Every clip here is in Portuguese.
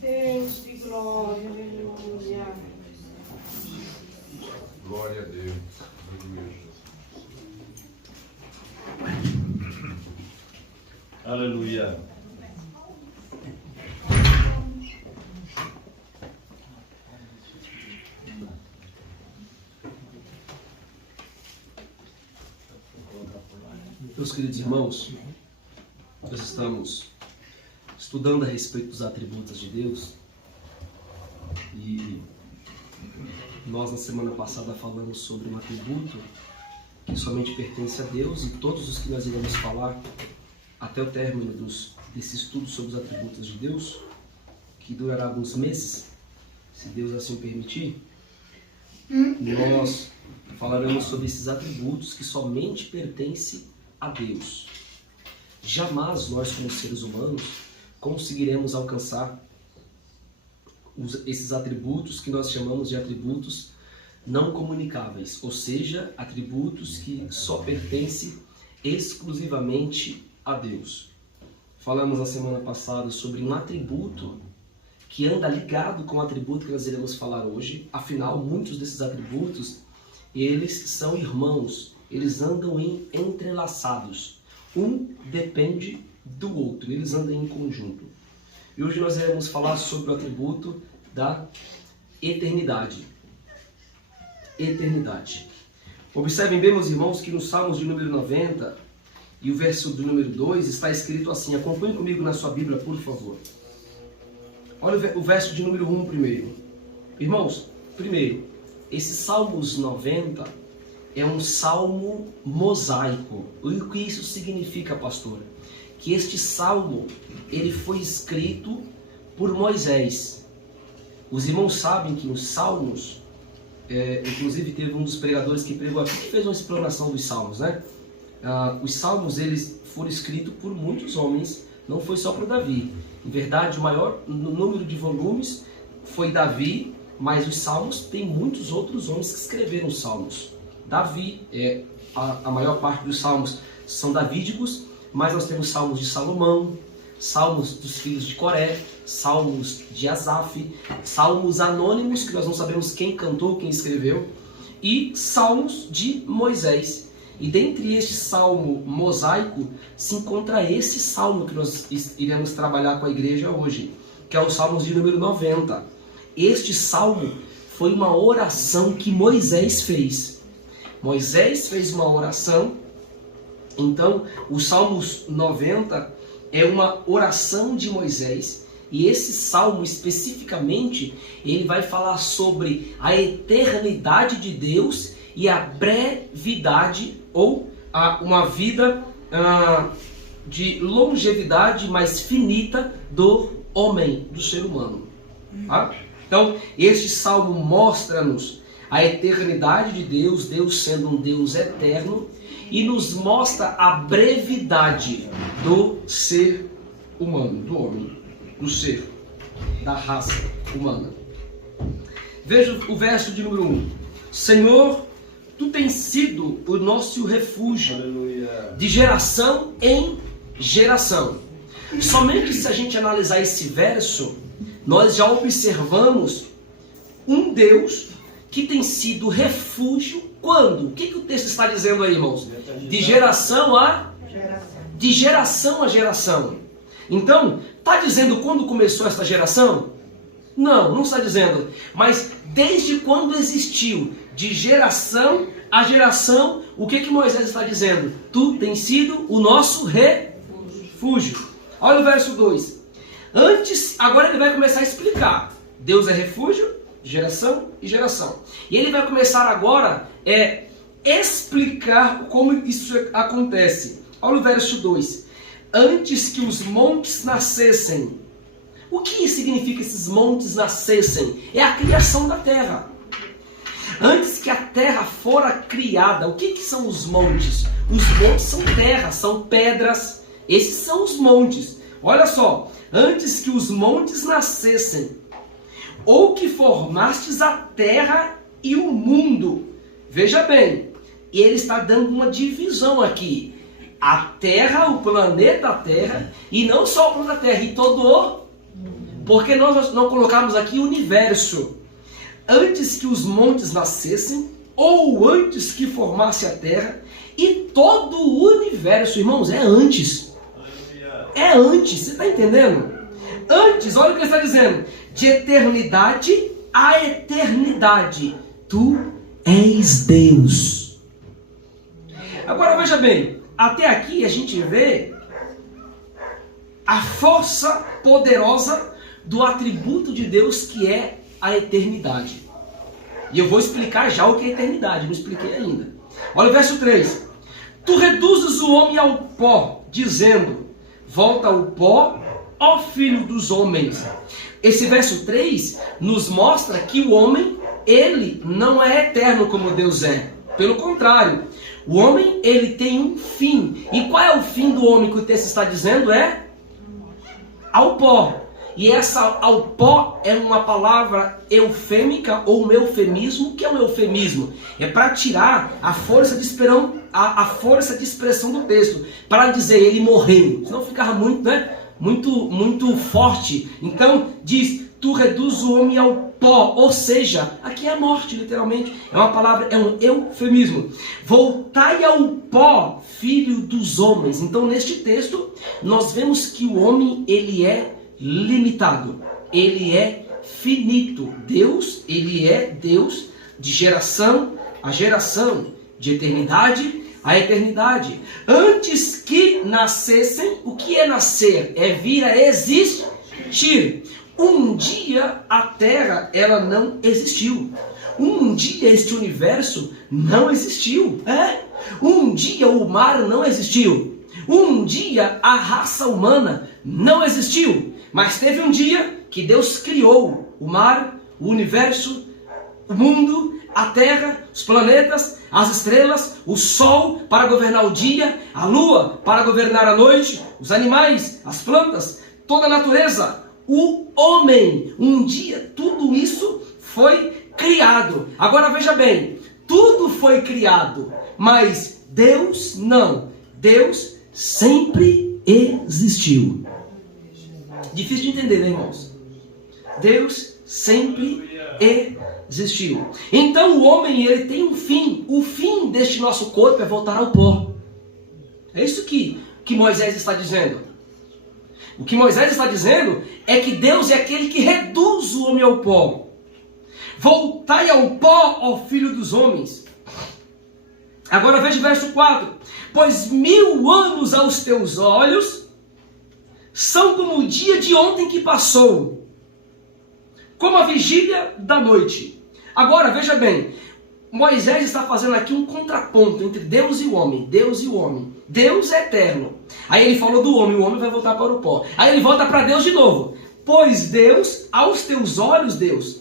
Deus de glória, aleluia. Glória a Deus. Aleluia. Meus queridos irmãos, nós estamos estudando a respeito dos atributos de Deus e nós na semana passada falamos sobre um atributo que somente pertence a Deus, e todos os que nós iremos falar até o término desse estudo sobre os atributos de Deus, que durará alguns meses, se Deus assim permitir, nós falaremos sobre esses atributos que somente pertencem a Deus. Jamais nós, como seres humanos, conseguiremos alcançar esses atributos que nós chamamos de atributos não comunicáveis, ou seja, atributos que só pertencem exclusivamente a Deus. Falamos na semana passada sobre um atributo que anda ligado com o atributo que nós iremos falar hoje. Afinal, muitos desses atributos, eles são irmãos, eles andam entrelaçados. Um depende do outro, eles andam em conjunto. E hoje nós iremos falar sobre o atributo da eternidade. Eternidade. Observem bem, meus irmãos, que no Salmos de número 90 e o verso do número 2 está escrito assim. Acompanhe comigo na sua Bíblia, por favor. Olha o verso de número 1 primeiro. Irmãos, primeiro, esse Salmos 90 é um salmo mosaico. O que isso significa, pastor? Que este salmo, ele foi escrito por Moisés. Os irmãos sabem que nos salmos, inclusive teve um dos pregadores que pregou aqui que fez uma explanação dos salmos, né? Os salmos, eles foram escritos por muitos homens, não foi só por Davi. Em verdade, o maior número de volumes foi Davi, mas os salmos, tem muitos outros homens que escreveram os salmos. Davi, a maior parte dos salmos são davídicos, mas nós temos salmos de Salomão, salmos dos filhos de Coré, salmos de Asaf, salmos anônimos, que nós não sabemos quem cantou, quem escreveu, e salmos de Moisés. E dentre este salmo mosaico, se encontra esse salmo que nós iremos trabalhar com a igreja hoje, que é o Salmos de número 90. Este salmo foi uma oração que Moisés fez. Moisés fez uma oração. Então, o Salmos 90 é uma oração de Moisés, e esse salmo especificamente, ele vai falar sobre a eternidade de Deus e a brevidade, ou uma vida de longevidade mais finita do homem, do ser humano. Tá? Então, este salmo mostra-nos a eternidade de Deus, Deus sendo um Deus eterno, e nos mostra a brevidade do ser humano, do homem, do ser, da raça humana. Veja o verso de número 1. Senhor, Tu tens sido o nosso refúgio, aleluia, de geração em geração. Somente se a gente analisar esse verso, nós já observamos um Deus que tem sido refúgio. Quando? O que o texto está dizendo aí, irmãos? De geração a geração. Então, está dizendo quando começou essa geração? Não, não está dizendo. Mas desde quando existiu, de geração a geração, o que Moisés está dizendo? Tu tens sido o nosso refúgio. Olha o verso 2. Agora ele vai começar a explicar. Deus é refúgio, geração e geração. E ele vai começar agora explicar como isso acontece. Olha o verso 2. Antes que os montes nascessem. O que significa esses montes nascessem? É a criação da terra. Antes que a terra fora criada, o que são os montes? Os montes são terra, são pedras. Esses são os montes. Olha só. Antes que os montes nascessem, ou que formastes a terra e o mundo. Veja bem, ele está dando uma divisão aqui. a Terra, o planeta Terra, e não só o planeta Terra, e todo o... Porque nós não colocamos aqui o universo. Antes que os montes nascessem, ou antes que formasse a Terra, e todo o universo, irmãos, é antes. É antes, você está entendendo? Antes, olha o que ele está dizendo. De eternidade a eternidade, tu és Deus. Agora veja bem, até aqui a gente vê a força poderosa do atributo de Deus, que é a eternidade. E eu vou explicar já o que é eternidade, não expliquei ainda. Olha o verso 3. Tu reduzes o homem ao pó, dizendo, volta ao pó, ó filho dos homens. Esse verso 3 nos mostra que o homem, ele não é eterno como Deus é. Pelo contrário, o homem, ele tem um fim. E qual é o fim do homem que o texto está dizendo? É ao pó. E essa ao pó é uma palavra eufêmica ou um eufemismo. O que é um eufemismo? É para tirar a força de expressão do texto. Para dizer ele morreu. Senão ficava muito, né? Muito forte. Então diz, tu reduz o homem ao pó. Ou seja, aqui é a morte, literalmente. É uma palavra, é um eufemismo. Voltai ao pó, filho dos homens. Então neste texto nós vemos que o homem, ele é limitado, ele é finito. Deus, ele é Deus de geração a geração, de eternidade a eternidade. Antes que nascessem, o que é nascer? É vir a existir. Um dia a Terra, ela não existiu. Um dia este universo não existiu. Um dia o mar não existiu. Um dia a raça humana não existiu. Mas teve um dia que Deus criou o mar, o universo, o mundo, a terra, os planetas, as estrelas, o sol para governar o dia, a lua para governar a noite, os animais, as plantas, toda a natureza, o homem. Um dia tudo isso foi criado. Agora veja bem, tudo foi criado, mas Deus não. Deus sempre existiu. Difícil de entender, né, irmãos? Deus sempre existiu. Então o homem, ele tem um fim. O fim deste nosso corpo é voltar ao pó. É isso que Moisés está dizendo. O que Moisés está dizendo é que Deus é aquele que reduz o homem ao pó. Voltai ao pó, ó filho dos homens. Agora veja o verso 4. Pois 1000 anos aos teus olhos são como o dia de ontem que passou, como a vigília da noite. Agora, veja bem, Moisés está fazendo aqui um contraponto entre Deus e o homem. Deus e o homem. Deus é eterno. Aí ele falou do homem, o homem vai voltar para o pó. Aí ele volta para Deus de novo. Pois Deus, aos teus olhos, Deus,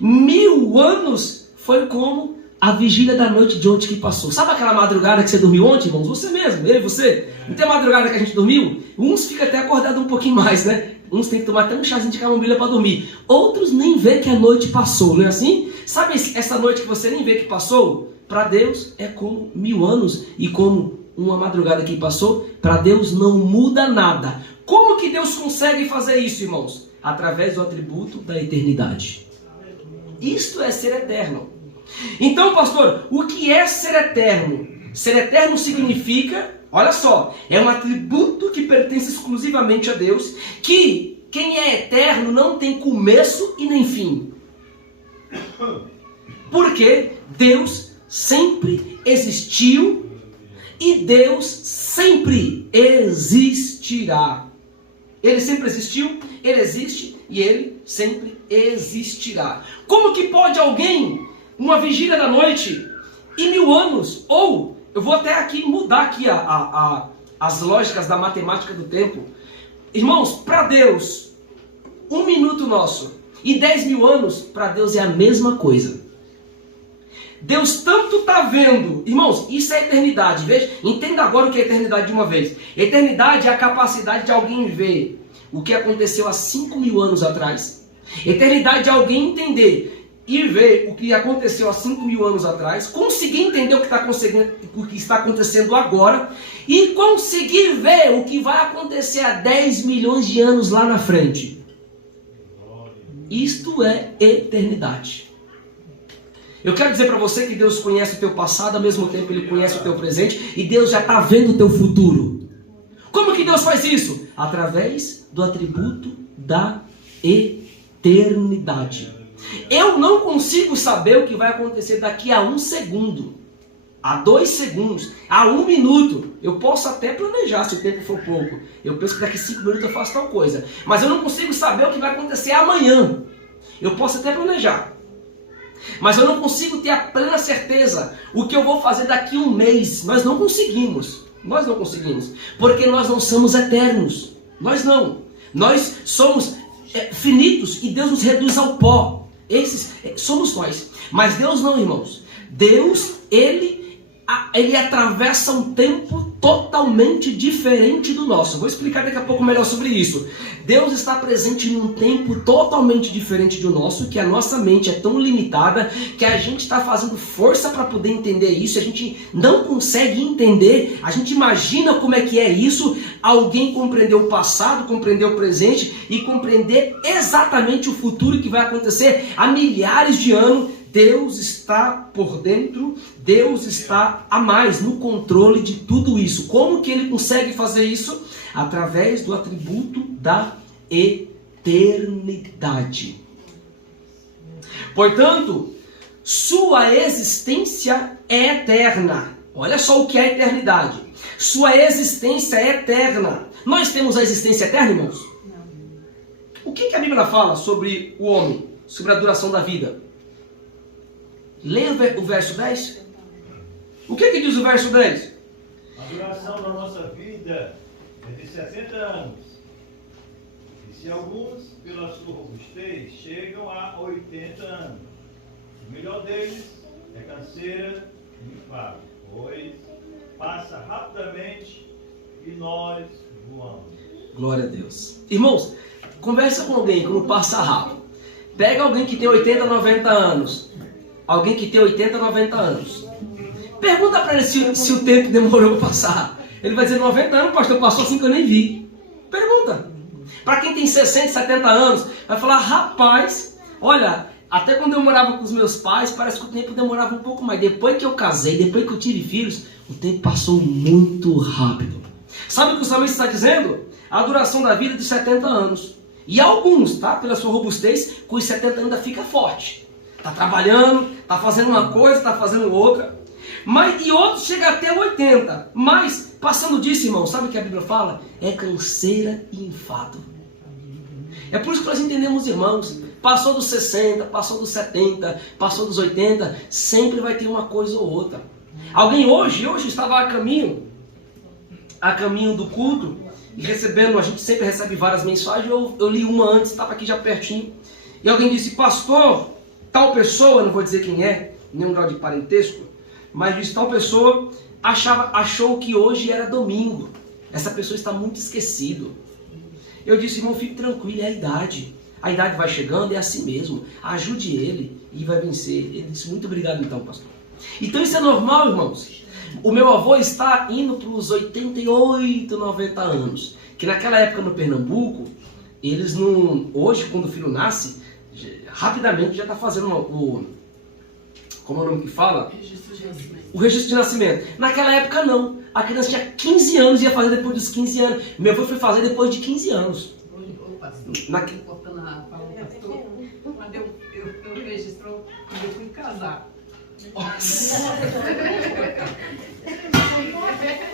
1000 anos foi como a vigília da noite de ontem que passou. Sabe aquela madrugada que você dormiu ontem, irmãos? Você mesmo, eu e você. Não tem madrugada que a gente dormiu? Uns ficam até acordados um pouquinho mais, né? Uns tem que tomar até um chazinho de camomila para dormir. Outros nem vê que a noite passou, não é assim? Sabe essa noite que você nem vê que passou? Para Deus é como 1000 anos e como uma madrugada que passou. Para Deus não muda nada. Como que Deus consegue fazer isso, irmãos? Através do atributo da eternidade. Isto é ser eterno. Então, pastor, o que é ser eterno? Ser eterno significa, olha só, é um atributo que pertence exclusivamente a Deus, que quem é eterno não tem começo e nem fim. Porque Deus sempre existiu e Deus sempre existirá. Ele sempre existiu, ele existe e ele sempre existirá. Como que pode alguém, uma vigília da noite e 1000 anos, ou eu vou até aqui mudar aqui as lógicas da matemática do tempo. Irmãos, para Deus, 1 minuto nosso e 10.000 anos, para Deus é a mesma coisa. Deus tanto está vendo, irmãos, isso é eternidade. Veja, entenda agora o que é eternidade de uma vez. Eternidade é a capacidade de alguém ver o que aconteceu há 5.000 anos atrás. Eternidade é alguém entender e ver o que aconteceu há 5.000 anos atrás, conseguir entender o que está acontecendo agora e conseguir ver o que vai acontecer há 10 milhões de anos lá na frente. Isto é eternidade. Eu quero dizer para você que Deus conhece o teu passado, ao mesmo tempo Ele conhece o teu presente e Deus já está vendo o teu futuro. Como que Deus faz isso? Através do atributo da eternidade. Eu não consigo saber o que vai acontecer daqui a 1 segundo, a 2 segundos, a 1 minuto. Eu posso até planejar se o tempo for pouco. Eu penso que daqui a 5 minutos eu faço tal coisa. Mas eu não consigo saber o que vai acontecer amanhã. Eu posso até planejar. Mas eu não consigo ter a plena certeza o que eu vou fazer daqui a 1 mês. Nós não conseguimos. Nós não conseguimos. Porque nós não somos eternos. Nós não. Nós somos finitos e Deus nos reduz ao pó. Esses somos nós. Mas Deus não, irmãos. Deus, Ele atravessa um tempo totalmente diferente do nosso. Vou explicar daqui a pouco melhor sobre isso. Deus está presente num tempo totalmente diferente do nosso, que a nossa mente é tão limitada, que a gente está fazendo força para poder entender isso, a gente não consegue entender, a gente imagina como é que é isso, alguém compreender o passado, compreender o presente e compreender exatamente o futuro que vai acontecer há milhares de anos. Deus está por dentro, Deus está a mais no controle de tudo isso. Como que Ele consegue fazer isso? Através do atributo da eternidade. Portanto, sua existência é eterna. Olha só o que é a eternidade. Sua existência é eterna. Nós temos a existência eterna, irmãos? Não. O que a Bíblia fala sobre o homem? Sobre a duração da vida? Leia o verso 10. O que diz o verso 10? A duração da nossa vida é de 70 anos. E se alguns, pela sua robustez, chegam a 80 anos, o melhor deles é canseira e enfado, pois passa rapidamente e nós voamos. Glória a Deus. Irmãos, conversa com alguém como passa rápido. Pega alguém que tem 80, 90 anos. Alguém que tem 80, 90 anos. Pergunta para ele se o tempo demorou para passar. Ele vai dizer, 90 anos, pastor, passou assim que eu nem vi. Pergunta. Para quem tem 60, 70 anos, vai falar, rapaz, olha, até quando eu morava com os meus pais, parece que o tempo demorava um pouco mais. Depois que eu casei, depois que eu tive filhos, o tempo passou muito rápido. Sabe o que o salmista está dizendo? A duração da vida é de 70 anos. E alguns, tá? Pela sua robustez, com os 70 anos ainda fica forte. Está trabalhando, está fazendo uma coisa, está fazendo outra. E outros chegam até 80. Mas, passando disso, irmão, sabe o que a Bíblia fala? É canseira e enfado. É por isso que nós entendemos, irmãos, passou dos 60, passou dos 70, passou dos 80, sempre vai ter uma coisa ou outra. Alguém hoje estava a caminho do culto, e recebendo, a gente sempre recebe várias mensagens, eu li uma antes, estava aqui já pertinho, e alguém disse, pastor, tal pessoa, não vou dizer quem é, nenhum grau de parentesco, mas disse, tal pessoa achou que hoje era domingo. Essa pessoa está muito esquecida. Eu disse, irmão, fique tranquilo, é a idade. A idade vai chegando, é assim mesmo. Ajude ele e vai vencer. Ele disse, muito obrigado então, pastor. Então isso é normal, irmãos. O meu avô está indo para os 88, 90 anos. Que naquela época no Pernambuco, eles não... Hoje, quando o filho nasce, rapidamente já está fazendo como é o nome que fala? O registro de nascimento. Naquela época não. A criança tinha 15 anos e ia fazer depois dos 15 anos. Meu avô foi fazer depois de 15 anos. Quando eu registrou, quando eu fui casar.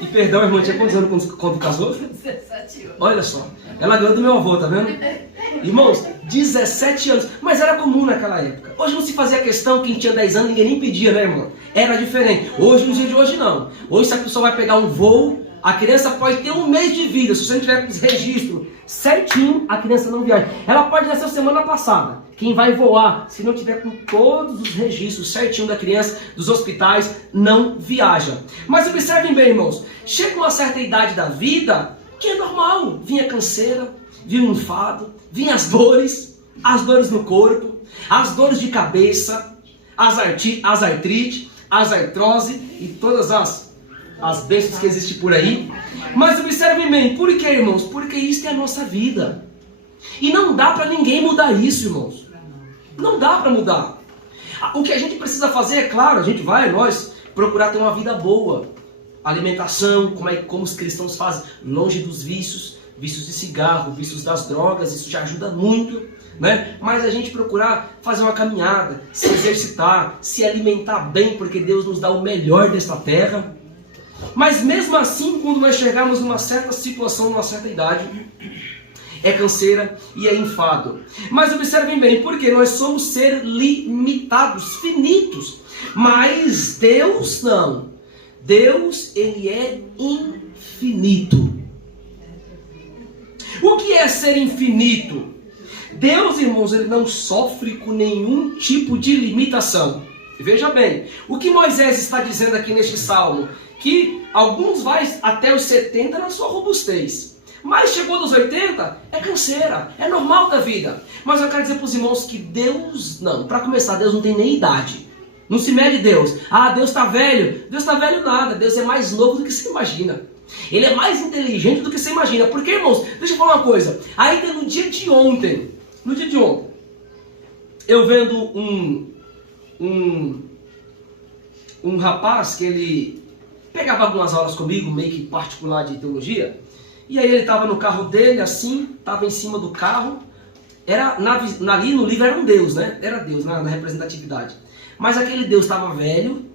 E perdão, irmã, tinha quantos anos quando casou? 17 anos. Olha só, ela ganhou do meu avô, tá vendo? Irmãos, 17 anos, mas era comum naquela época. Hoje não se fazia questão, quem tinha 10 anos ninguém nem pedia, né, irmão? Era diferente. Hoje, nos dias de hoje, não. Hoje, se a pessoa vai pegar um voo, a criança pode ter 1 mês de vida. Se você não tiver com os registros certinho, a criança não viaja. Ela pode nascer semana passada. Quem vai voar, se não tiver com todos os registros certinho da criança, dos hospitais, não viaja. Mas observem bem, irmãos. Chega uma certa idade da vida, que é normal. Vinha canseira, vinha um enfado, vinha as dores no corpo. as dores de cabeça, as artrite, as artrose e todas as bênçãos que existem por aí. Mas observem bem, por que, irmãos? Porque isso é a nossa vida. E não dá para ninguém mudar isso, irmãos. Não dá para mudar. O que a gente precisa fazer, é claro, nós procurar ter uma vida boa. Alimentação, como os cristãos fazem, longe dos vícios de cigarro, vícios das drogas, isso já ajuda muito, né? Mas a gente procurar fazer uma caminhada, se exercitar, se alimentar bem, porque Deus nos dá o melhor desta terra. Mas mesmo assim, quando nós chegarmos numa certa situação, numa certa idade, é canseira e é enfado. Mas observem bem, porque nós somos seres limitados, finitos. Mas Deus não. Deus, Ele é infinito. O que é ser infinito? Deus, irmãos, Ele não sofre com nenhum tipo de limitação. Veja bem, o que Moisés está dizendo aqui neste salmo, que alguns vai até os 70 na sua robustez. Mas chegou dos 80, é canseira, é normal da vida. Mas eu quero dizer para os irmãos que Deus não. Para começar, Deus não tem nem idade. Não se mede Deus. Ah, Deus está velho. Deus está velho nada. Deus é mais novo do que você imagina. Ele é mais inteligente do que você imagina. Porque, irmãos, deixa eu falar uma coisa. Ainda no dia de ontem, eu vendo um rapaz que ele pegava algumas aulas comigo, meio que particular de teologia. E aí ele estava no carro dele, assim, estava em cima do carro. Ali no livro era um Deus, né? Era Deus na representatividade. Mas aquele Deus estava velho,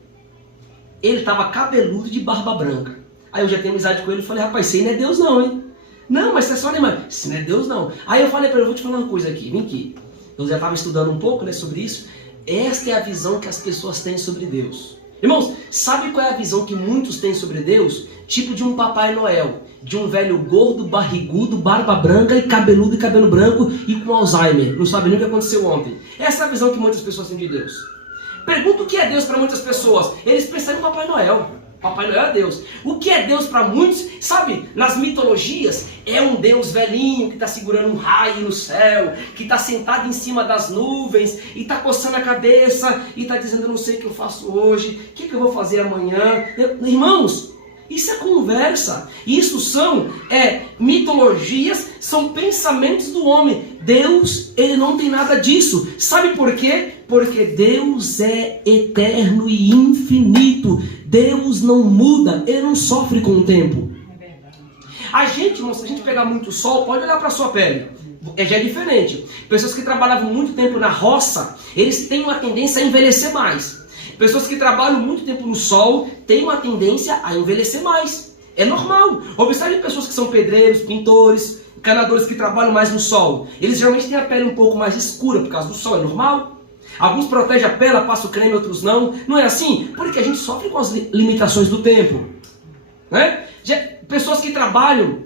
ele estava cabeludo de barba branca. Aí eu já tenho amizade com ele e falei, rapaz, isso aí não é Deus não, hein? Não, mas você é só animal. Isso não é Deus não. Aí eu falei para ele, vou te falar uma coisa aqui, vem aqui. Eu já estava estudando um pouco, né, sobre isso. Esta é a visão que as pessoas têm sobre Deus. Irmãos, sabe qual é a visão que muitos têm sobre Deus? Tipo de um Papai Noel, de um velho gordo, barrigudo, barba branca e cabeludo e cabelo branco e com Alzheimer. Não sabe nem o que aconteceu ontem. Essa é a visão que muitas pessoas têm de Deus. Pergunta o que é Deus para muitas pessoas. Eles pensam em Papai Noel. Papai Noel é Deus. O que é Deus para muitos? Sabe, nas mitologias, é um Deus velhinho que está segurando um raio no céu, que está sentado em cima das nuvens e está coçando a cabeça e está dizendo, eu não sei o que eu faço hoje, o que eu vou fazer amanhã. Irmãos, isso é conversa. Isso são mitologias, são pensamentos do homem. Deus, ele não tem nada disso. Sabe por quê? Porque Deus é eterno e infinito. Deus não muda, ele não sofre com o tempo. A gente, irmão, se a gente pegar muito sol, pode olhar para a sua pele. Já é diferente. Pessoas que trabalhavam muito tempo na roça, eles têm uma tendência a envelhecer mais. Pessoas que trabalham muito tempo no sol têm uma tendência a envelhecer mais. É normal. Observe pessoas que são pedreiros, pintores, encanadores que trabalham mais no sol. Eles geralmente têm a pele um pouco mais escura por causa do sol, é normal. Alguns protegem a pele, passam creme, outros não. Não é assim? Porque a gente sofre com as limitações do tempo. Né? Pessoas que trabalham,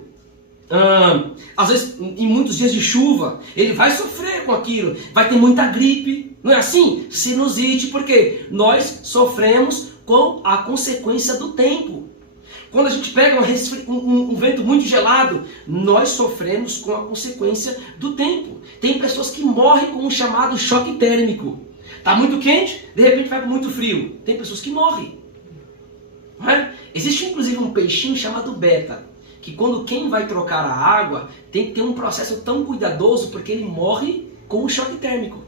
às vezes em muitos dias de chuva, ele vai sofrer com aquilo. Vai ter muita gripe. Não é assim? Sinusite, porque nós sofremos com a consequência do tempo. Quando a gente pega um vento muito gelado, nós sofremos com a consequência do tempo. Tem pessoas que morrem com um chamado choque térmico. Está muito quente, de repente vai para muito frio. Tem pessoas que morrem. Não é? Existe inclusive um peixinho chamado beta, que quando quem vai trocar a água, tem que ter um processo tão cuidadoso, porque ele morre com um choque térmico.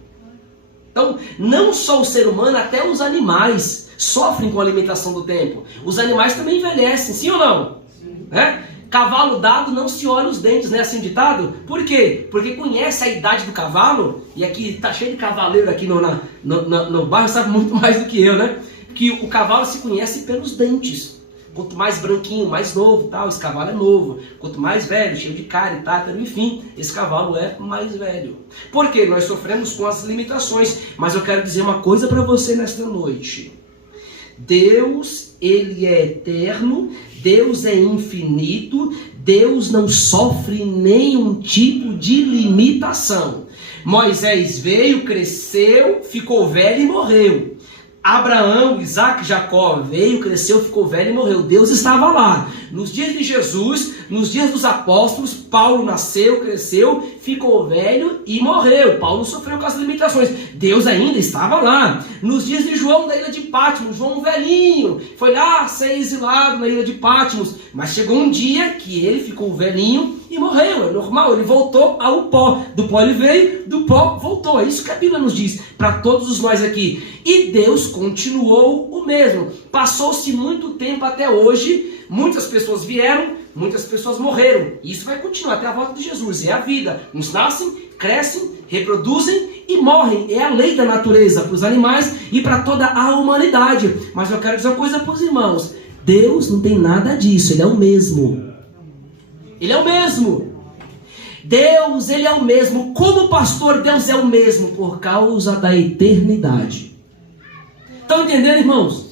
Então, não só o ser humano, até os animais sofrem com a limitação do tempo. Os animais também envelhecem, sim ou não? Sim. Cavalo dado não se olha os dentes, né? Assim ditado. Por quê? Porque conhece a idade do cavalo, e aqui tá cheio de cavaleiro aqui no bairro, sabe muito mais do que eu, né? Que o cavalo se conhece pelos dentes. Quanto mais branquinho, mais novo, tal, esse cavalo é novo. Quanto mais velho, cheio de cárie, tártaro, enfim, esse cavalo é mais velho. Por quê? Nós sofremos com as limitações. Mas eu quero dizer uma coisa para você nesta noite. Deus, ele é eterno, Deus é infinito, Deus não sofre nenhum tipo de limitação. Moisés veio, cresceu, ficou velho e morreu. Abraão, Isaac, Jacó veio, cresceu, ficou velho e morreu. Deus estava lá. Nos dias de Jesus, nos dias dos apóstolos, Paulo nasceu, cresceu, ficou velho e morreu. Paulo sofreu com as limitações. Deus ainda estava lá. Nos dias de João da ilha de Patmos, João velhinho, foi lá ser exilado na ilha de Patmos. Mas chegou um dia que ele ficou velhinho e morreu. É normal, ele voltou ao pó. Do pó ele veio, do pó voltou. É isso que a Bíblia nos diz para todos nós aqui. E Deus continuou o mesmo. Passou-se muito tempo até hoje. Muitas pessoas vieram, muitas pessoas morreram. E isso vai continuar até a volta de Jesus. É a vida. Uns nascem, crescem, reproduzem e morrem. É a lei da natureza para os animais e para toda a humanidade. Mas eu quero dizer uma coisa para os irmãos. Deus não tem nada disso. Ele é o mesmo. Ele é o mesmo. Deus, ele é o mesmo. Como pastor, Deus é o mesmo por causa da eternidade. Estão entendendo, irmãos?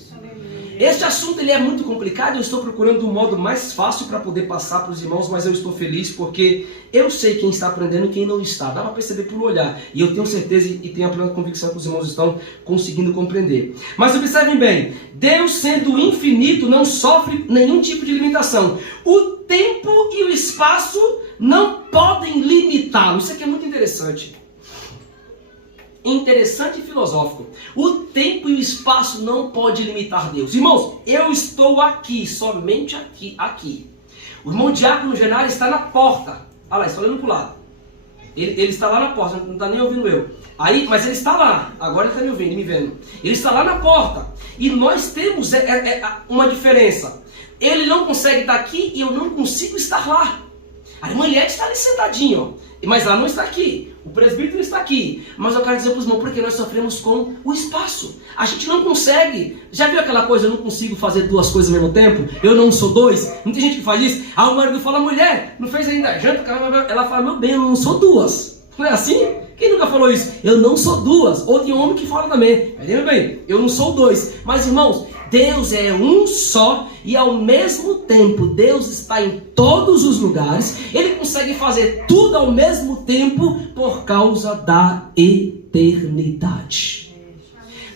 Este assunto ele é muito complicado. Eu estou procurando um modo mais fácil para poder passar para os irmãos, mas eu estou feliz porque eu sei quem está aprendendo e quem não está. Dá para perceber por olhar. E eu tenho certeza e tenho a plena convicção que os irmãos estão conseguindo compreender. Mas observem bem, Deus sendo infinito não sofre nenhum tipo de limitação. O tempo e o espaço não podem limitá-lo. Isso aqui é muito interessante. Interessante e filosófico. O tempo e o espaço não pode limitar Deus. Irmãos, eu estou aqui, somente aqui. O irmão Diácono Genaro está na porta. Olha lá, está olhando para o lado. Ele está lá na porta, não está nem ouvindo eu. Aí, mas ele está lá, agora ele está me ouvindo, me vendo. Ele está lá na porta. E nós temos uma diferença. Ele não consegue estar aqui e eu não consigo estar lá. A irmã Eliette está ali sentadinha, ó. Mas ela não está aqui. O presbítero está aqui. Mas eu quero dizer para os irmãos, porque nós sofremos com o espaço. A gente não consegue. Já viu aquela coisa, eu não consigo fazer duas coisas ao mesmo tempo? Eu não sou dois? Não tem gente que faz isso? Aí o marido fala, mulher, não fez ainda a janta? Ela fala, meu bem, eu não sou duas. Não é assim? Quem nunca falou isso? Eu não sou duas. Ou tem homem que fala também. Mas meu bem, eu não sou dois. Mas irmãos, Deus é um só e ao mesmo tempo Deus está em todos os lugares. Ele consegue fazer tudo ao mesmo tempo por causa da eternidade.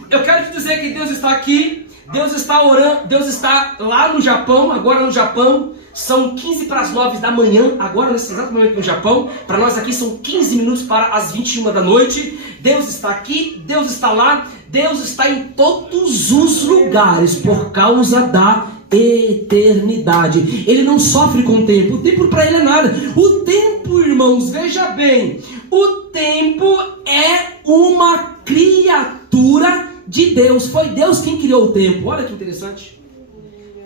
Eu quero te dizer que Deus está aqui, Deus está orando, Deus está lá no Japão, agora no Japão. São 15 para as 9 da manhã, agora nesse exato momento no Japão. Para nós aqui são 15 minutos para as 21 da noite. Deus está aqui, Deus está lá, Deus está em todos os lugares por causa da eternidade. Ele não sofre com o tempo para ele é nada. O tempo, irmãos, veja bem, o tempo é uma criatura de Deus. Foi Deus quem criou o tempo. Olha que interessante.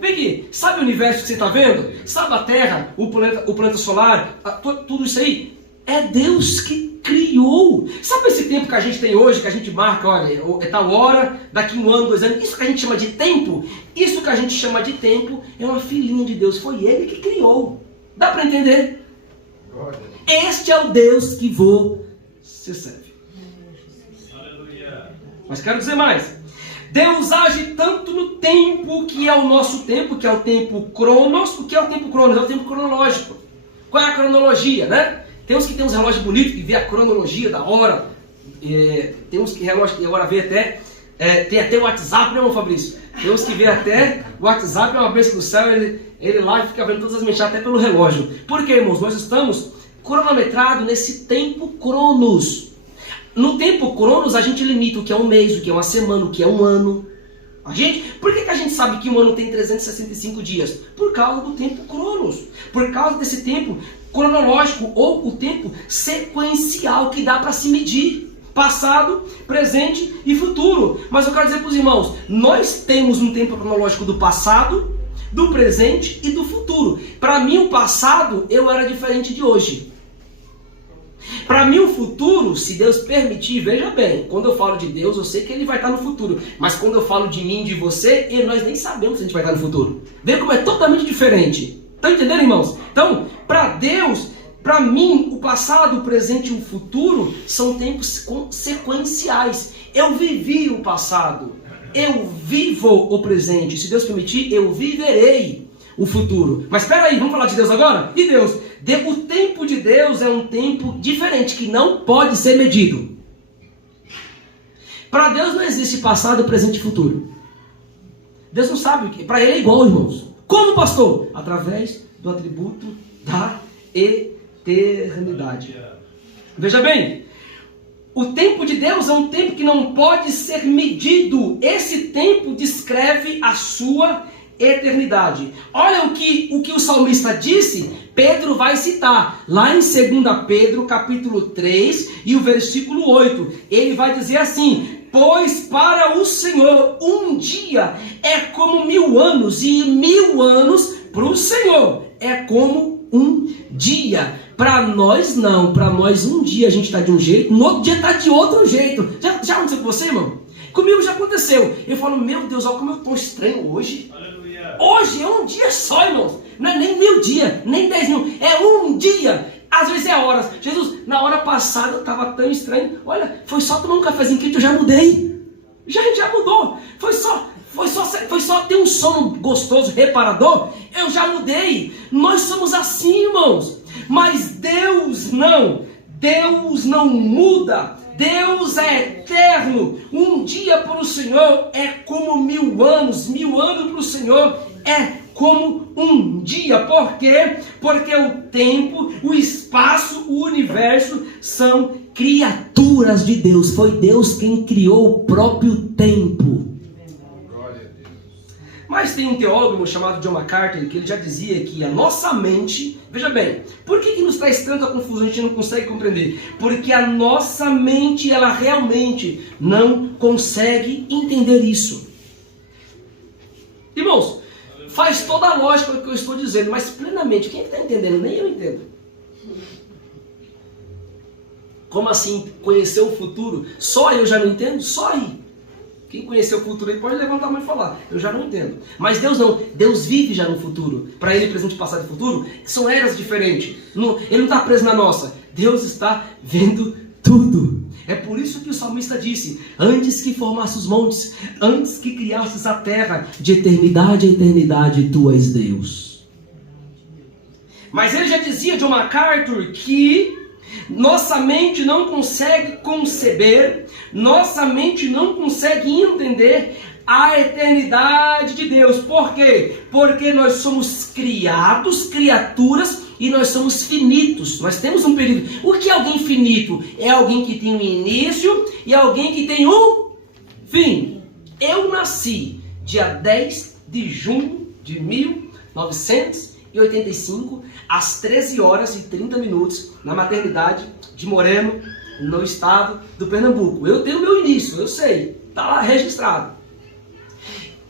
Vem aqui, sabe o universo que você está vendo? Sabe a Terra, o planeta solar, tudo isso aí? É Deus que criou. Sabe esse tempo que a gente tem hoje, que a gente marca, olha, é tal hora, daqui 1 ano, 2 anos, isso que a gente chama de tempo, isso que a gente chama de tempo é uma filhinha de Deus, foi Ele que criou. Dá para entender? Este é o Deus que você serve. Aleluia. Mas quero dizer mais. Deus age tanto no tempo que é o nosso tempo, que é o tempo cronos. O que é o tempo cronos? É o tempo cronológico. Qual é a cronologia, né? Tem uns que tem uns relógios bonitos que vê a cronologia da hora. Tem uns que relógio que agora vê até... tem até o WhatsApp, né, irmão Fabrício? Tem uns que vê até o WhatsApp, é uma bênção do céu, ele lá fica vendo todas as mensagens até pelo relógio. Por quê, irmãos? Nós estamos cronometrados nesse tempo cronos. No tempo cronos a gente limita o que é um mês, o que é uma semana, o que é um ano. Por que a gente sabe que um ano tem 365 dias? Por causa do tempo cronos. Por causa desse tempo cronológico ou o tempo sequencial que dá para se medir. Passado, presente e futuro. Mas eu quero dizer para os irmãos, nós temos um tempo cronológico do passado, do presente e do futuro. Para mim o passado eu era diferente de hoje. Para mim o futuro, se Deus permitir, veja bem, quando eu falo de Deus, eu sei que Ele vai estar no futuro. Mas quando eu falo de mim, de você, nós nem sabemos se a gente vai estar no futuro. Vê como é totalmente diferente. Estão entendendo, irmãos? Então, para Deus, para mim, o passado, o presente e o futuro são tempos sequenciais. Eu vivi o passado, eu vivo o presente. Se Deus permitir, eu viverei o futuro. Mas espera aí, vamos falar de Deus agora? E Deus? O tempo de Deus é um tempo diferente, que não pode ser medido. Para Deus não existe passado, presente e futuro. Deus não sabe o que. Para Ele é igual, irmãos. Como, pastor? Através do atributo da eternidade. Veja bem, o tempo de Deus é um tempo que não pode ser medido. Esse tempo descreve a sua eternidade. Olha o que o salmista disse. Pedro vai citar lá em 2 Pedro capítulo 3 e o versículo 8. Ele vai dizer assim: pois para o Senhor um dia é como 1000 anos, e 1000 anos para o Senhor é como um dia. Para nós não, para nós um dia a gente está de um jeito, no outro dia está de outro jeito. Já aconteceu com você, irmão? Comigo já aconteceu. Eu falo, meu Deus, olha como eu estou estranho hoje. Aleluia. Hoje é um dia só, irmãos. Não é nem 1000 dias, nem 10.000. É um dia. Às vezes é horas. Jesus, na hora passada eu estava tão estranho. Olha, foi só tomar um cafezinho quente, eu já mudei. Já mudou. Foi só ter um sono gostoso, reparador. Eu já mudei. Nós somos assim, irmãos. Mas Deus não. Deus não muda. Deus é eterno. Um dia para o Senhor é como 1000 anos. 1000 anos para o Senhor é como um dia. Por quê? Porque o tempo, o espaço, o universo são criaturas de Deus. Foi Deus quem criou o próprio tempo. Mas tem um teólogo chamado John MacArthur que ele já dizia que a nossa mente, veja bem, por que nos traz tanta confusão, a gente não consegue compreender? Porque a nossa mente, ela realmente não consegue entender isso. Irmãos, faz toda a lógica o que eu estou dizendo, mas plenamente, quem está entendendo? Nem eu entendo. Como assim conhecer o futuro? Só eu já não entendo? Só aí. Quem conheceu o futuro aí pode levantar a mão e falar, eu já não entendo. Mas Deus não, Deus vive já no futuro. Para Ele, presente, passado e futuro, são eras diferentes. Ele não está preso na nossa. Deus está vendo tudo. É por isso que o salmista disse, antes que formasse os montes, antes que criasses a terra, de eternidade a eternidade, Tu és Deus. Mas ele já dizia, John MacArthur, que nossa mente não consegue conceber, nossa mente não consegue entender a eternidade de Deus. Por quê? Porque nós somos criados, criaturas, e nós somos finitos. Nós temos um período. O que é alguém finito? É alguém que tem um início e alguém que tem um fim. Eu nasci dia 10 de junho de 1985, às 13 horas e 30 minutos, na maternidade de Moreno, no estado do Pernambuco. Eu tenho meu início, eu sei, está lá registrado.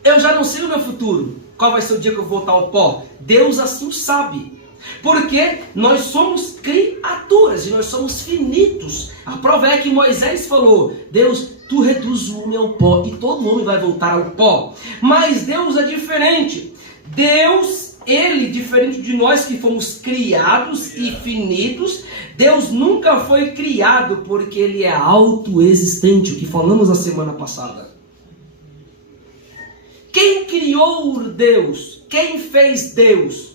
Eu já não sei o meu futuro, qual vai ser o dia que eu vou voltar ao pó. Deus assim sabe, porque nós somos criaturas e nós somos finitos. A prova é que Moisés falou, Deus, Tu reduz o homem ao pó, e todo homem vai voltar ao pó. Mas Deus é diferente. Deus, Ele, diferente de nós que fomos criados e finitos, Deus nunca foi criado, porque Ele é autoexistente, o que falamos na semana passada. Quem criou Deus? Quem fez Deus?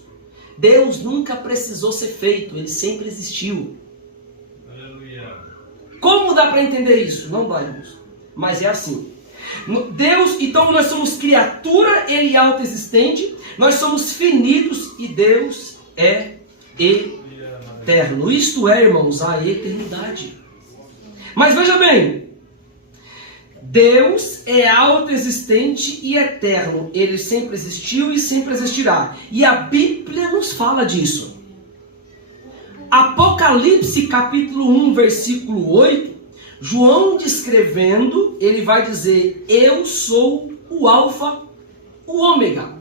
Deus nunca precisou ser feito, Ele sempre existiu. Aleluia. Como dá para entender isso? Não dá, irmãos. Mas é assim. Deus, então nós somos criatura, Ele é autoexistente, nós somos finitos e Deus é eterno. Isto é, irmãos, a eternidade. Mas veja bem, Deus é autoexistente e eterno. Ele sempre existiu e sempre existirá. E a Bíblia nos fala disso. Apocalipse capítulo 1, versículo 8, João descrevendo, ele vai dizer, eu sou o alfa, o ômega,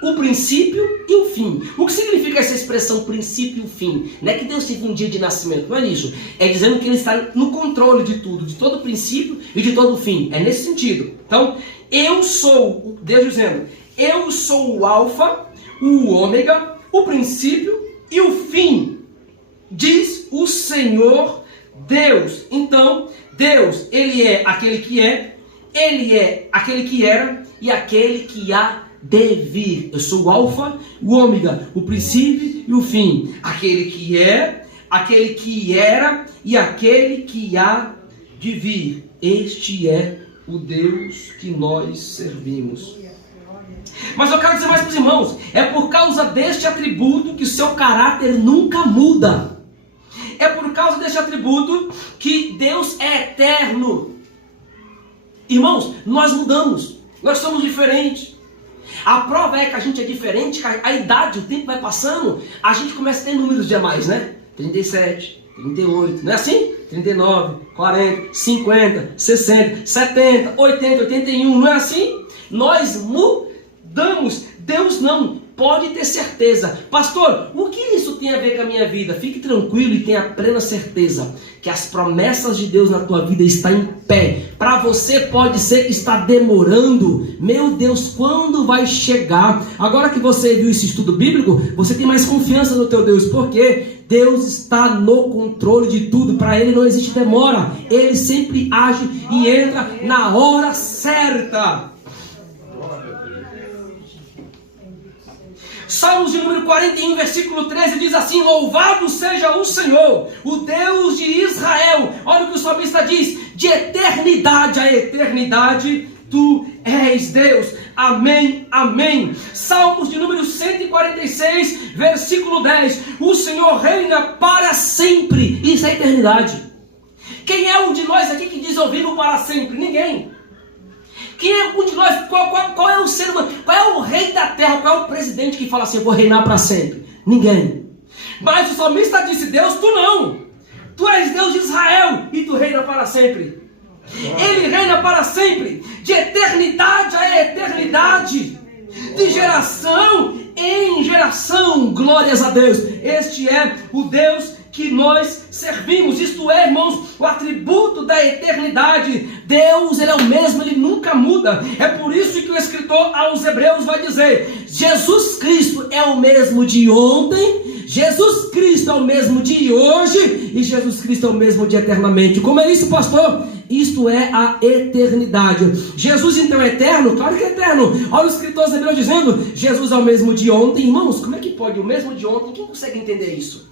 o princípio e o fim. O que significa essa expressão princípio e o fim? Não é que Deus teve um dia de nascimento, não é isso. É dizendo que Ele está no controle de tudo, de todo o princípio e de todo o fim. É nesse sentido. Então, eu sou, Deus dizendo, eu sou o alfa, o ômega, o princípio e o fim, diz o Senhor Deus. Então, Deus, Ele é aquele que é, Ele é aquele que era e aquele que há de vir. Eu sou o alfa, o ômega, o princípio e o fim. Aquele que é, aquele que era e aquele que há de vir. Este é o Deus que nós servimos. Mas eu quero dizer mais para os irmãos, é por causa deste atributo que o seu caráter nunca muda. É por causa deste atributo que Deus é eterno. Irmãos, nós mudamos, nós somos diferentes. A prova é que a gente é diferente, a idade, o tempo vai passando, a gente começa a ter números de a mais, né? 37, 38, não é assim? 39, 40, 50, 60, 70, 80, 81, não é assim? Nós mudamos, Deus não. Pode ter certeza. Pastor, o que isso tem a ver com a minha vida? Fique tranquilo e tenha plena certeza que as promessas de Deus na tua vida estão em pé. Para você pode ser que está demorando. Meu Deus, quando vai chegar? Agora que você viu esse estudo bíblico, você tem mais confiança no teu Deus. Porque Deus está no controle de tudo. Para Ele não existe demora. Ele sempre age e entra na hora certa. Salmos de número 41, versículo 13 diz assim: louvado seja o Senhor, o Deus de Israel. Olha o que o salmista diz: de eternidade a eternidade tu és Deus. Amém, amém. Salmos de número 146, versículo 10: o Senhor reina para sempre. Isso é eternidade. Quem é um de nós aqui que diz eu vivo para sempre? Ninguém. Quem é um de nós? Qual é o ser humano? Qual é o rei da terra? Qual é o presidente que fala assim, eu vou reinar para sempre? Ninguém. Mas o salmista disse: Deus, tu não. Tu és Deus de Israel e tu reina para sempre. Ele reina para sempre, de eternidade a eternidade, de geração em geração. Glórias a Deus. Este é o Deus que nós servimos. Isto é, irmãos, o atributo da eternidade. Deus, Ele é o mesmo, Ele nunca muda. É por isso que o escritor aos Hebreus vai dizer: Jesus Cristo é o mesmo de ontem, Jesus Cristo é o mesmo de hoje e Jesus Cristo é o mesmo de eternamente. Como é isso, pastor? Isto é a eternidade. Jesus então é eterno? Claro que é eterno. Olha o escritor aos Hebreus dizendo: Jesus é o mesmo de ontem. Irmãos, como é que pode o mesmo de ontem? Quem consegue entender isso?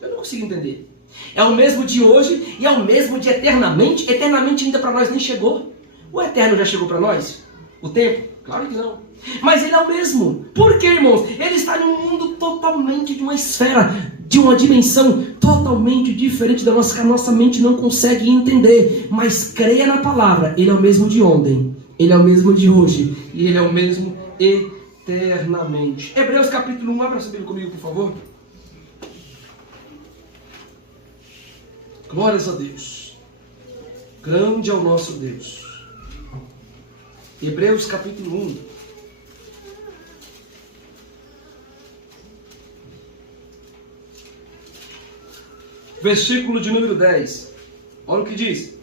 Eu não consigo entender. É o mesmo de hoje e é o mesmo de eternamente. Eternamente ainda para nós nem chegou. O eterno já chegou para nós? O tempo? Claro que não. Mas Ele é o mesmo. Por quê, irmãos? Ele está num mundo totalmente de uma esfera, de uma dimensão totalmente diferente da nossa, que a nossa mente não consegue entender. Mas creia na palavra. Ele é o mesmo de ontem, Ele é o mesmo de hoje e Ele é o mesmo eternamente. Hebreus capítulo 1, abra a Bíblia comigo, por favor. Glórias a Deus. Grande é o nosso Deus. Hebreus capítulo 1. Versículo de número 10. Olha o que diz.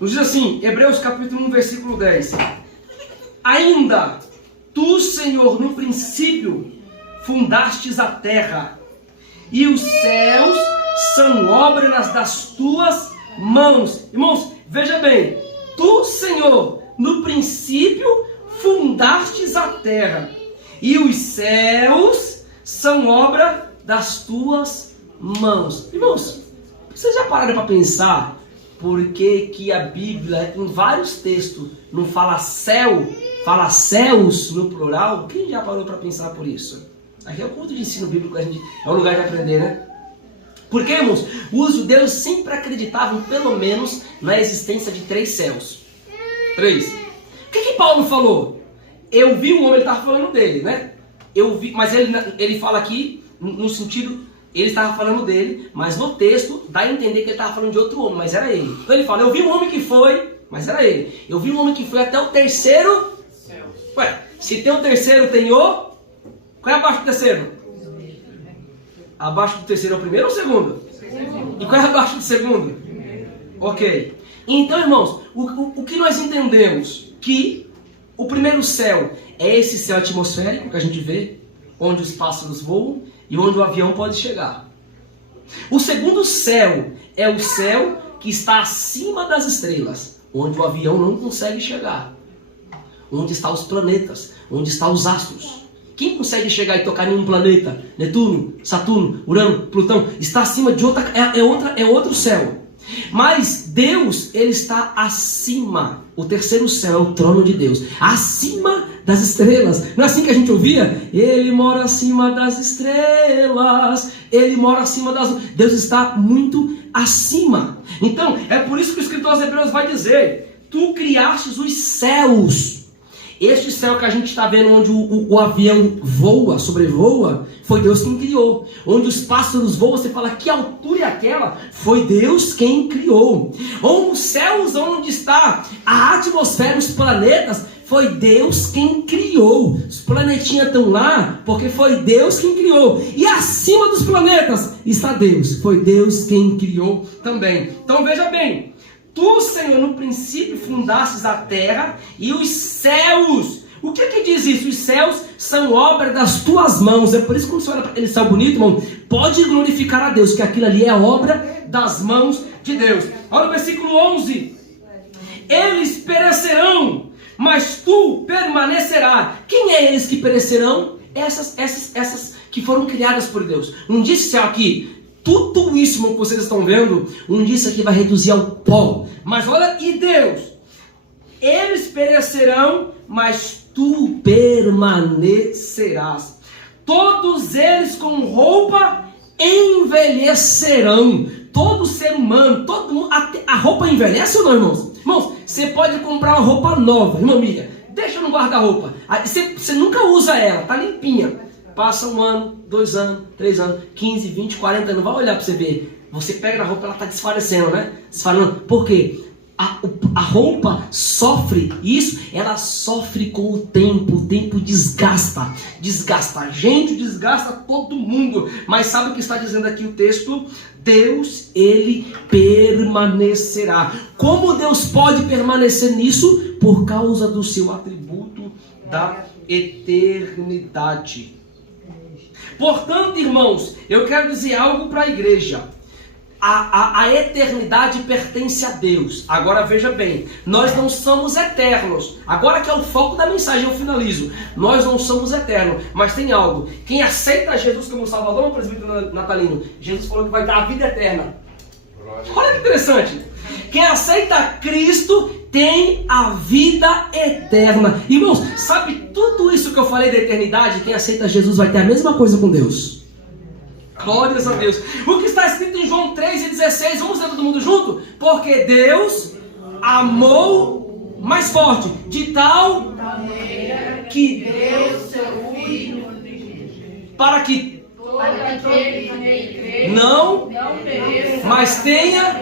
Nos diz assim, Hebreus capítulo 1, versículo 10. Ainda tu, Senhor, no princípio fundastes a terra, e os céus são obras das tuas mãos. Irmãos, veja bem. Tu, Senhor, no princípio fundastes a terra, e os céus são obra das tuas mãos. Irmãos, vocês já pararam para pensar por que a Bíblia, em vários textos, não fala céu, fala céus no plural? Quem já parou para pensar por isso? Aqui é o culto de ensino bíblico, é um lugar de aprender, né? Porque, irmãos, os judeus sempre acreditavam, pelo menos, na existência de 3 céus. 3. O que Paulo falou? Eu vi um homem, ele estava falando dele, né? Eu vi, mas ele fala aqui, no sentido, ele estava falando dele, mas no texto dá a entender que ele estava falando de outro homem, mas era ele. Então ele fala, eu vi um homem que foi, mas era ele. Eu vi um homem que foi até o 3º céu. Ué, se tem o 3º, tem o... Qual é abaixo do 3º? Abaixo do 3º é o primeiro ou o segundo? E qual é abaixo do 2º? Ok. Então, irmãos, o que nós entendemos? Que o primeiro céu é esse céu atmosférico que a gente vê, onde os pássaros voam e onde o avião pode chegar. O segundo céu é o céu que está acima das estrelas, onde o avião não consegue chegar. Onde estão os planetas, onde estão os astros. Quem consegue chegar e tocar em um planeta? Netuno, Saturno, Urano, Plutão, está acima de outra, é outro céu. Mas Deus, ele está acima. O terceiro céu é o trono de Deus, acima das estrelas. Não é assim que a gente ouvia? Ele mora acima das estrelas, ele mora acima das... Deus está muito acima. Então, é por isso que o escritor aos Hebreus vai dizer: tu criastes os céus. Este céu que a gente está vendo, onde o avião voa, sobrevoa, foi Deus quem criou. Onde os pássaros voam, você fala, que altura é aquela? Foi Deus quem criou. Ou os céus, onde está a atmosfera, os planetas, foi Deus quem criou. Os planetinhas estão lá porque foi Deus quem criou. E acima dos planetas está Deus. Foi Deus quem criou também. Então veja bem. Tu, Senhor, no princípio fundastes a terra e os céus. O que diz isso? Os céus são obra das tuas mãos. É por isso que quando você olha para aquele céu bonito, irmão, pode glorificar a Deus, que aquilo ali é obra das mãos de Deus. Olha o versículo 11. Eles perecerão, mas tu permanecerás. Quem é eles que perecerão? Essas que foram criadas por Deus. Não disse céu aqui. Tudo isso que vocês estão vendo, um dia isso aqui vai reduzir ao pó. Mas olha, e Deus? Eles perecerão, mas tu permanecerás. Todos eles com roupa envelhecerão. Todo ser humano, todo mundo, a roupa envelhece ou não, irmãos? Irmãos, você pode comprar uma roupa nova, irmã Miriam, deixa no guarda-roupa. Você nunca usa ela, tá limpinha. Passa 1 ano, 2 anos, 3 anos, 15, 20, 40 anos. Vai olhar para você ver. Você pega na roupa, ela está desfalecendo, né? Desfalecendo. Por quê? A roupa sofre isso. Ela sofre com o tempo. O tempo desgasta. Desgasta a gente, desgasta todo mundo. Mas sabe o que está dizendo aqui o texto? Deus, ele permanecerá. Como Deus pode permanecer nisso? Por causa do seu atributo da eternidade. Portanto, irmãos, eu quero dizer algo para a igreja. A eternidade pertence a Deus. Agora veja bem, nós não somos eternos. Agora que é o foco da mensagem, eu finalizo. Nós não somos eternos, mas tem algo. Quem aceita Jesus como Salvador, no presbítero natalino, Jesus falou que vai dar a vida eterna. Olha que interessante. Quem aceita Cristo tem a vida eterna. Irmãos, sabe tudo isso que eu falei da eternidade? Quem aceita Jesus vai ter a mesma coisa com Deus. Glórias a Deus. O que está escrito em João 3:16, vamos ler todo mundo junto? Porque Deus amou, mais forte, de tal maneira que deu seu Filho, para que todo aquele que nele crê não pereça, mas tenha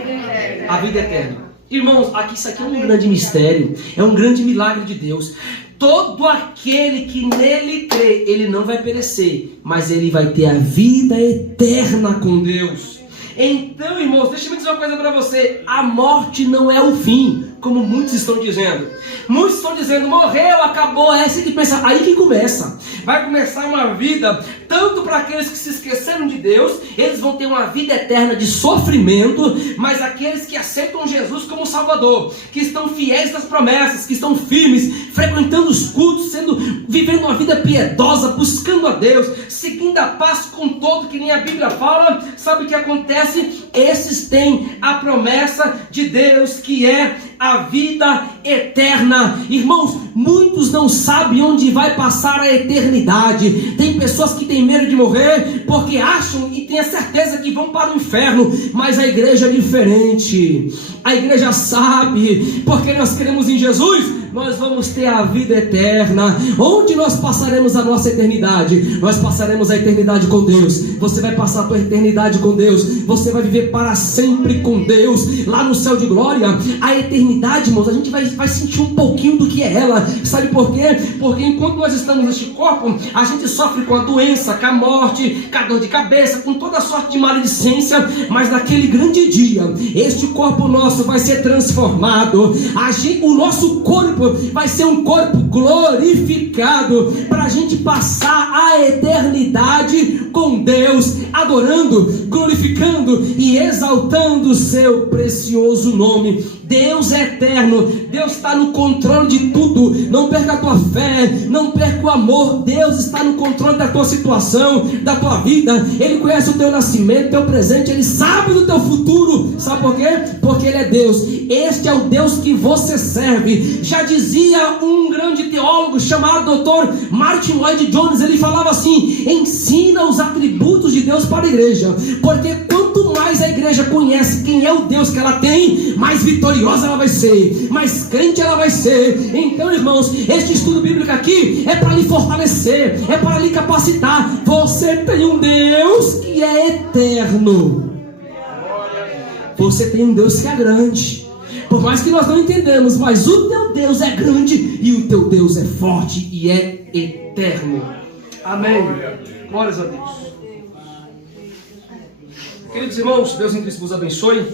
a vida eterna. Irmãos, isso aqui é um grande mistério, é um grande milagre de Deus. Todo aquele que nele crê, ele não vai perecer, mas ele vai ter a vida eterna com Deus. Então, irmãos, deixa eu dizer uma coisa para você: a morte não é o fim, como muitos estão dizendo. Muitos estão dizendo, morreu, acabou, é assim que pensa. Aí que começa. Vai começar uma vida, tanto para aqueles que se esqueceram de Deus, eles vão ter uma vida eterna de sofrimento, mas aqueles que aceitam Jesus como Salvador, que estão fiéis das promessas, que estão firmes, frequentando os cultos, vivendo uma vida piedosa, buscando a Deus, seguindo a paz com todo, que nem a Bíblia fala, sabe o que acontece? Esses têm a promessa de Deus, que é a vida eterna. Irmãos, muitos não sabem onde vai passar a eternidade. Tem pessoas que têm medo de morrer porque acham e têm a certeza que vão para o inferno, mas a igreja é diferente. A igreja sabe, porque nós cremos em Jesus, nós vamos ter a vida eterna. Onde nós passaremos a nossa eternidade? Nós passaremos a eternidade com Deus. Você vai passar a tua eternidade com Deus. Você vai viver para sempre com Deus, lá no céu de glória. A eternidade, irmãos, a gente vai sentir um pouquinho do que é ela. Sabe por quê? Porque enquanto nós estamos neste corpo, a gente sofre com a doença, com a morte, com a dor de cabeça, com toda sorte de maledicência. Mas naquele grande dia, este corpo nosso vai ser transformado. O nosso corpo vai ser um corpo glorificado, para a gente passar a eternidade com Deus, adorando, glorificando e exaltando o seu precioso nome. Deus é eterno, Deus está no controle de tudo. Não perca a tua fé, não perca o amor. Deus está no controle da tua situação, da tua vida. Ele conhece o teu nascimento, teu presente, Ele sabe do teu futuro. Sabe por quê? Porque Ele é Deus. Este é o Deus que você serve. Já dizia um grande teólogo chamado Dr. Martin Lloyd Jones, ele falava assim: ensina os atributos de Deus para a igreja, porque quanto mais a igreja conhece quem é o Deus que ela tem, mais vitoriosa ela vai ser, mais crente ela vai ser. Então, irmãos, este estudo bíblico aqui é para lhe fortalecer, é para lhe capacitar. Você tem um Deus que é eterno, você tem um Deus que é grande. Por mais que nós não entendamos, mas o teu Deus é grande e o teu Deus é forte e é eterno. Amém. Glórias a Deus. Queridos irmãos, Deus em Cristo vos abençoe.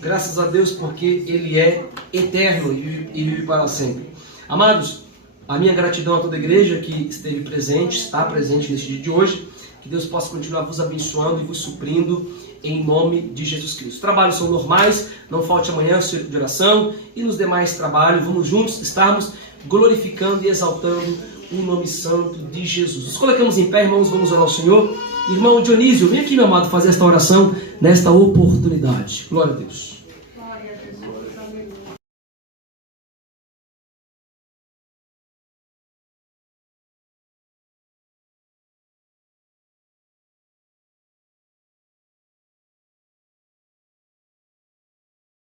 Graças a Deus, porque Ele é eterno e vive para sempre. Amados, a minha gratidão a toda a igreja que esteve presente, está presente neste dia de hoje. Que Deus possa continuar vos abençoando e vos suprindo em nome de Jesus Cristo. Os trabalhos são normais, não falte amanhã o círculo de oração e nos demais trabalhos. Vamos juntos estarmos glorificando e exaltando o nome santo de Jesus. Nos colocamos em pé, irmãos, vamos orar ao Senhor. Irmão Dionísio, vem aqui, meu amado, fazer esta oração nesta oportunidade. Glória a Deus.